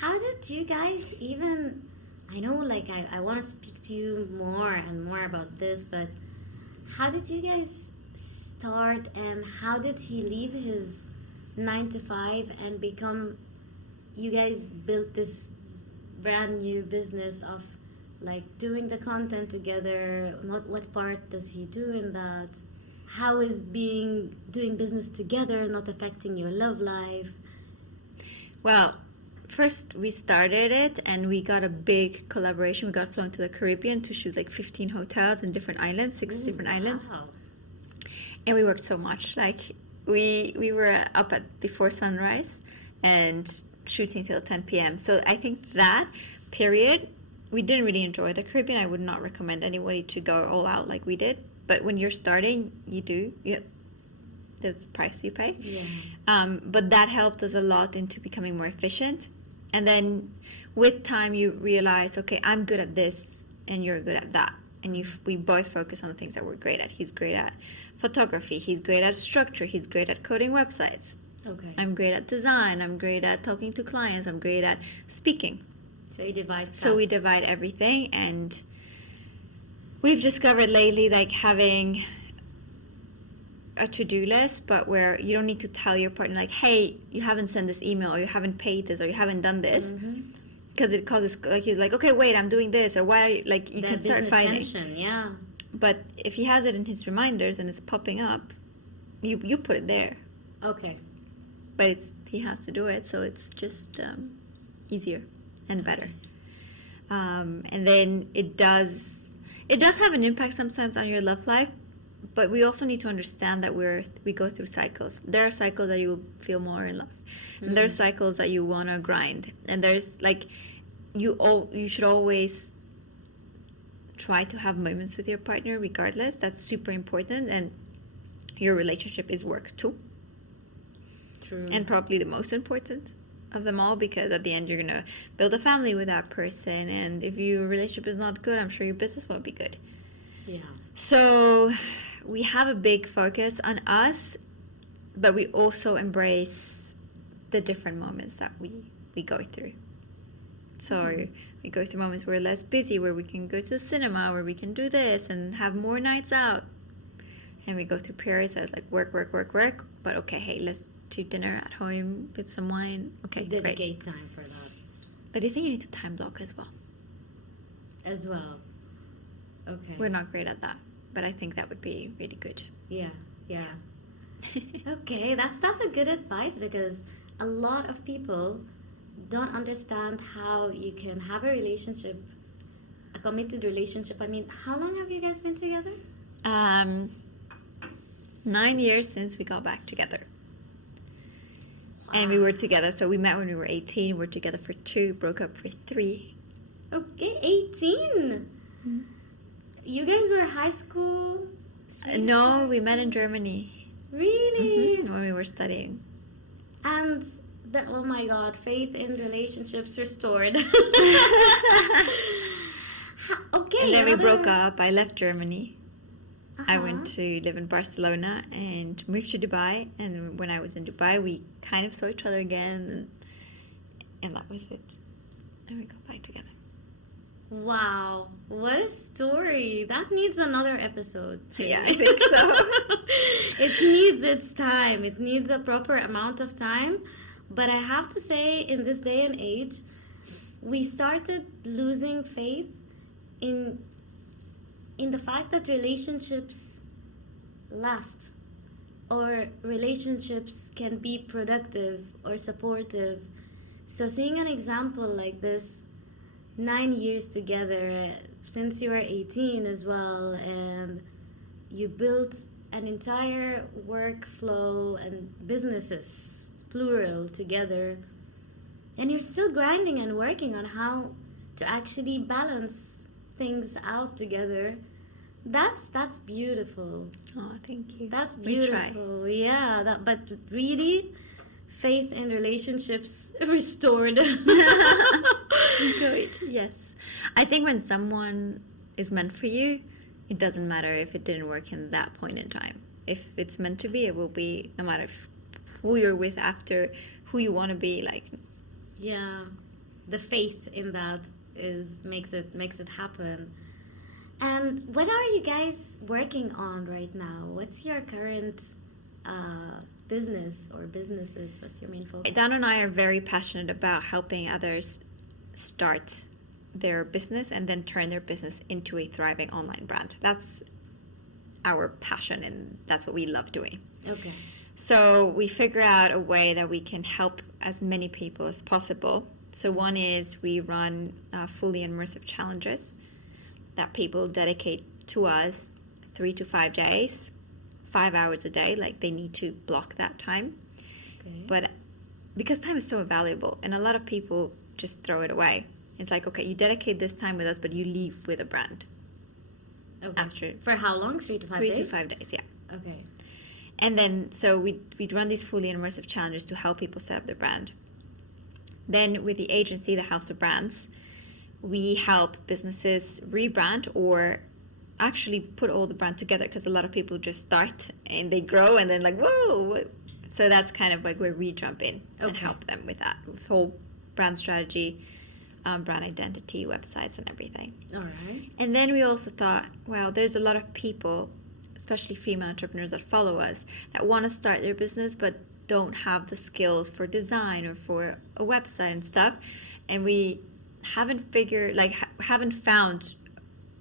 How did you guys even, I know, like, I want to speak to you more and more about this, but how did you guys start, and how did he leave his 9 to 5 and become, you guys built this brand new business of, like, doing the content together? What part does he do in that? How is doing business together not affecting your love life? Well, first we started it, and we got a big collaboration. We got flown to the Caribbean to shoot like 15 hotels in different islands, 6 different islands. Wow. And we worked so much. Like, we were up before sunrise and shooting till 10 p.m. So I think that period, we didn't really enjoy the Caribbean. I would not recommend anybody to go all out like we did. But when you're starting, you do. There's a price you pay. Yeah. But that helped us a lot into becoming more efficient. And then with time, you realize, okay, I'm good at this, and you're good at that. And we both focus on the things that we're great at. He's great at photography. He's great at structure. He's great at coding websites. Okay. I'm great at design. I'm great at talking to clients. I'm great at speaking. So you divide. So we divide everything, and we've discovered lately, like, having a to-do list, but where you don't need to tell your partner, like, hey, you haven't sent this email, or you haven't paid this, or you haven't done this, because it causes, like, he's like, okay, wait, I'm doing this, or why are you, like, you that can start fighting. tension, yeah. But if he has it in his reminders and it's popping up, you put it there. Okay. But he has to do it, so it's just easier and better. And then it does have an impact sometimes on your love life, but we also need to understand that we go through cycles. There are cycles that you will feel more in love, and there are cycles that you want to grind, and there's, like, you should always try to have moments with your partner regardless. That's super important, and your relationship is work too. True. And probably the most important of them all, because at the end you're gonna build a family with that person, and if your relationship is not good, I'm sure your business won't be good. Yeah. So we have a big focus on us, but we also embrace the different moments that we go through. So we go through moments where we're less busy, where we can go to the cinema, where we can do this and have more nights out. And we go through periods that's like work, but okay, hey, let's do dinner at home with some wine. Okay, Dedicate great. time for that. But I think you need to time block as well. As well. Okay. We're not great at that, but I think that would be really good. Yeah. Okay, that's a good advice, because a lot of people don't understand how you can have a relationship, a committed relationship. I mean, how long have you guys been together? 9 years since we got back together. And we were together, so we met when we were 18, we're together for 2, broke up for 3. Okay, 18. You guys were high school? No, we met in Germany. Really? When we were studying. And oh my God, faith in relationships restored. Okay. And then we broke up. I left Germany. I Uh-huh. went to live in Barcelona and moved to Dubai. And when I was in Dubai, we kind of saw each other again, and that was it. And we got back together. Wow, what a story. That needs another episode. Yeah, I think so. It needs its time. It needs a proper amount of time. But I have to say, in this day and age, we started losing faith in the fact that relationships last, or relationships can be productive or supportive. So seeing an example like this, 9 years together, since you were 18 as well, and you built an entire workflow and businesses, plural, together, and you're still grinding and working on how to actually balance things out together. That's beautiful. Oh, thank you. That's We try. beautiful. Yeah, but really, faith in relationships restored. Good. Yes. I think when someone is meant for you, it doesn't matter if it didn't work in that point in time. If it's meant to be, it will be, no matter who you're with after, who you want to be. Like, Yeah, the faith in that makes it happen. And what are you guys working on right now? What's your current business or businesses? What's your main focus? Dano and I are very passionate about helping others start their business and then turn their business into a thriving online brand. That's our passion, and that's what we love doing. Okay. So we figure out a way that we can help as many people as possible. So one is we run fully immersive challenges that people dedicate to us 3 to 5 days, 5 hours a day. Like, they need to block that time. Okay. But because time is so valuable, and a lot of people just throw it away. It's like, okay, you dedicate this time with us, but you leave with a brand Okay. after For how long? 3 to 5 3 days? to 5 days, yeah. Okay. And then, so we'd run these fully immersive challenges to help people set up their brand. Then with the agency, the House of Brands, we help businesses rebrand or actually put all the brand together, because a lot of people just start and they grow and then like, whoa. So that's kind of like where we jump in and Okay. help them with that, with whole brand strategy, brand identity, websites and everything. All right. And then we also thought, well, there's a lot of people, especially female entrepreneurs that follow us, that want to start their business but don't have the skills for design or for a website and stuff. And we haven't found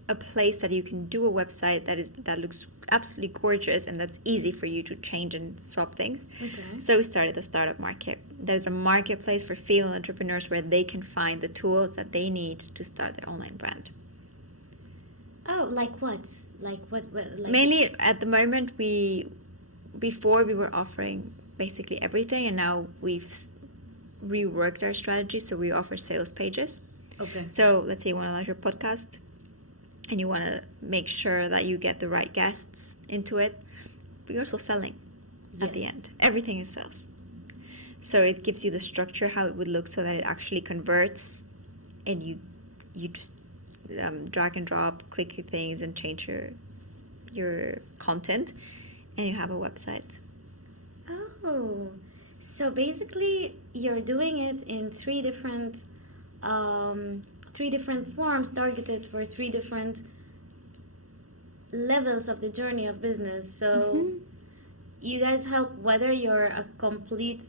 a place that you can do a website that looks absolutely gorgeous and that's easy for you to change and swap things. Okay. So we started the startup market. There's a marketplace for female entrepreneurs where they can find the tools that they need to start their online brand. Oh, like what? Like what? Like Mainly at the moment, before we were offering basically everything, and now we've reworked our strategy, so we offer sales pages. Okay. So let's say you want to launch your podcast and you want to make sure that you get the right guests into it, but you're also selling at the Yes. end. Everything is sales. So it gives you the structure, how it would look, so that it actually converts, and you just drag and drop, click things and change your content, and you have a website. Oh, so basically you're doing it in three different forms, targeted for 3 different levels of the journey of business. So you guys help, whether you're a complete,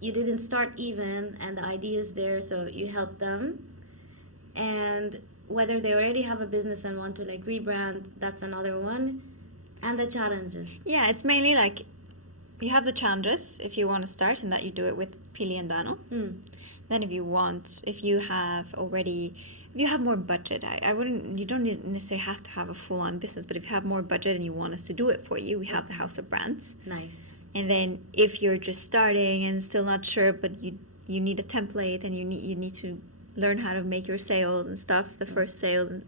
you didn't start even and the idea is there, so you help them. And whether they already have a business and want to like rebrand, that's another one. And the challenges. Yeah, it's mainly like you have the challenges if you want to start, and that you do it with Pili and Dano. Then if you have more budget, you don't necessarily have to have a full-on business, but if you have more budget and you want us to do it for you, we have the House of Brands. Nice. And then if you're just starting and still not sure, but you need a template and you need to learn how to make your sales and stuff, the first sales, and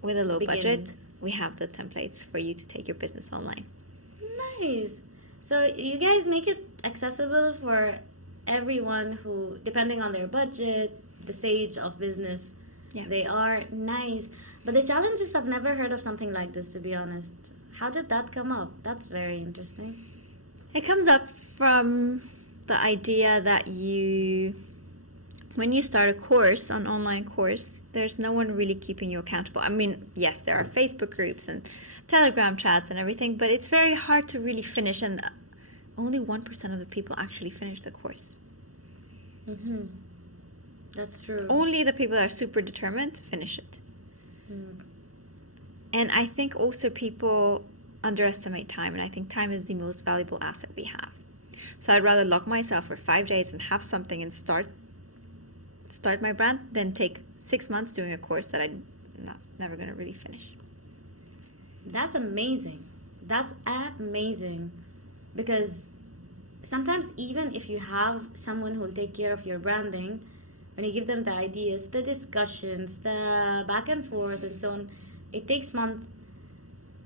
with a low budget, we have the templates for you to take your business online. Nice. So you guys make it accessible for everyone who, depending on their budget, the stage of business, they are. Nice. But the challenges, I've never heard of something like this, to be honest. How did that come up? That's very interesting. It comes up from the idea that when you start a course, an online course, there's no one really keeping you accountable. I mean, yes, there are Facebook groups and Telegram chats and everything, but it's very hard to really finish, and only 1% of the people actually finish the course. That's true. Only the people that are super determined finish it. Mm. And I think also people underestimate time, and I think time is the most valuable asset we have. So I'd rather lock myself for 5 days and have something and start my brand than take 6 months doing a course that I'm never going to really finish. That's amazing. That's amazing. Because sometimes even if you have someone who will take care of your branding, when you give them the ideas, the discussions, the back and forth and so on, it takes months.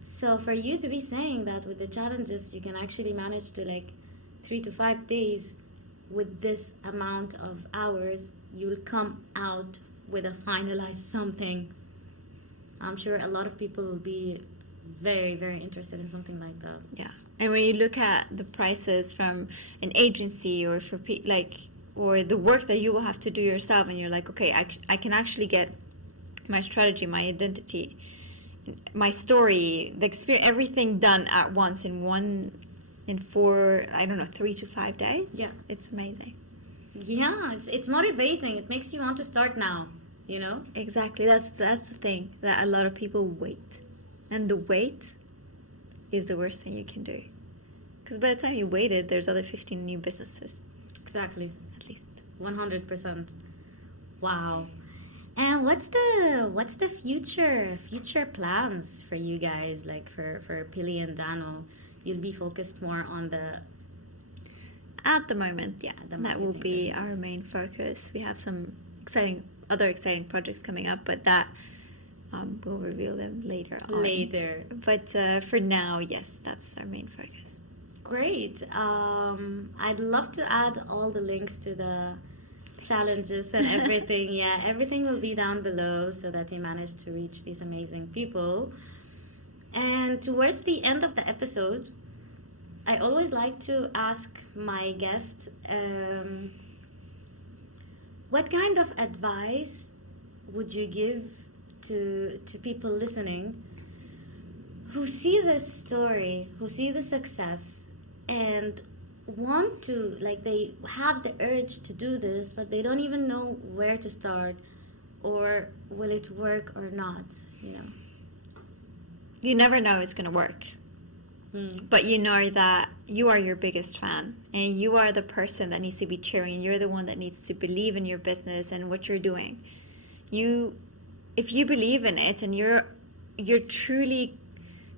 So for you to be saying that with the challenges, you can actually manage to like 3 to 5 days with this amount of hours, you'll come out with a finalized something. I'm sure a lot of people will be very, very interested in something like that. Yeah. And when you look at the prices from an agency or for or the work that you will have to do yourself, and you're like, okay, I can actually get my strategy, my identity, my story, the experience, everything done at once in 4, I don't know, 3 to 5 days. Yeah. It's amazing. Yeah, it's motivating. It makes you want to start now, you know? Exactly. That's the thing, that a lot of people wait. And the wait is the worst thing you can do. Because by the time you waited, there's other 15 new businesses. Exactly. At least. 100%. Wow. And what's the future plans for you guys, like for Pili and Dano? You'll be focused more on the... At the moment, yeah. The That will marketing be business. our main focus. We have some other exciting projects coming up, but that we'll reveal them later on. Later. But for now, yes, that's our main focus. Great. I'd love to add all the links to the challenges and everything. Yeah, everything will be down below so that you manage to reach these amazing people. And towards the end of the episode, I always like to ask my guests, what kind of advice would you give to people listening who see this story, who see the success, and want to, like, they have the urge to do this, but they don't even know where to start, or will it work or not, you know? You never know it's going to work. But you know that you are your biggest fan, and you are the person that needs to be cheering, and you're the one that needs to believe in your business and what you're doing. If you believe in it and you're truly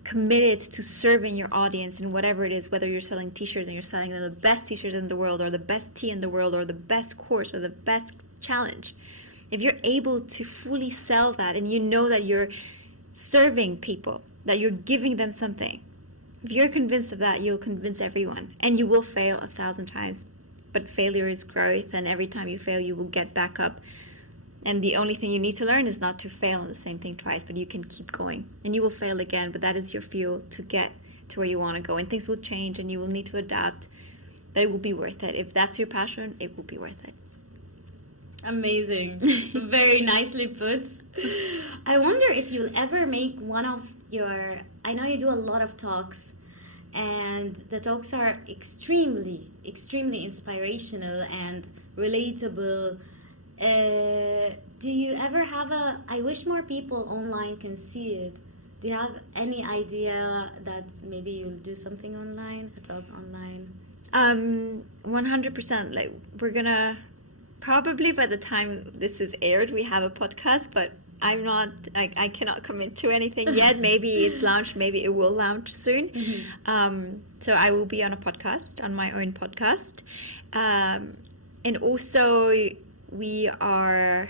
committed to serving your audience in whatever it is, whether you're selling t-shirts and you're selling them the best t-shirts in the world, or the best tea in the world, or the best course, or the best challenge, if you're able to fully sell that, and you know that you're serving people, that you're giving them something, if you're convinced of that, you'll convince everyone. And you will fail 1,000 times, but failure is growth, and every time you fail, you will get back up. And the only thing you need to learn is not to fail on the same thing twice, but you can keep going. And you will fail again, but that is your fuel to get to where you want to go. And things will change, and you will need to adapt, but it will be worth it. If that's your passion, it will be worth it. Amazing. Very nicely put. I wonder if you'll ever make one of your... I know you do a lot of talks, and the talks are extremely, extremely inspirational and relatable. Do you ever have I wish more people online can see it. Do you have any idea that maybe you'll do something online, a talk online? 100%. Like, we're gonna... Probably by the time this is aired, we have a podcast, but I cannot commit to anything yet. Maybe it's launched, maybe it will launch soon. So I will be on a podcast, on my own podcast. And also, we are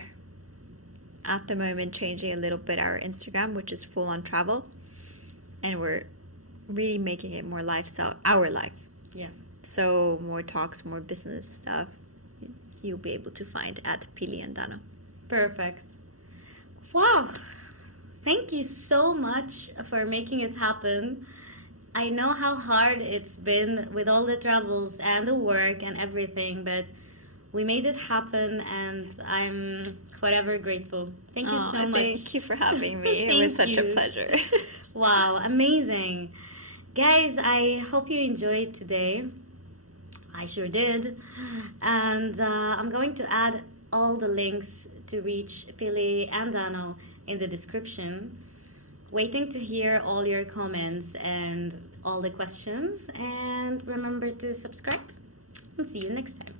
at the moment changing a little bit our Instagram, which is full on travel. And we're really making it more lifestyle, our life. Yeah. So more talks, more business stuff. You'll be able to find at Pili and Dano. Perfect. Wow. Thank you so much for making it happen. I know how hard it's been with all the travels and the work and everything, but we made it happen, and I'm forever grateful. Thank you so much. Thank you for having me. It was such a pleasure. Wow, amazing. Guys, I hope you enjoyed today. I sure did. And I'm going to add all the links to reach Pili and Dano in the description. Waiting to hear all your comments and all the questions. And remember to subscribe. And see you next time.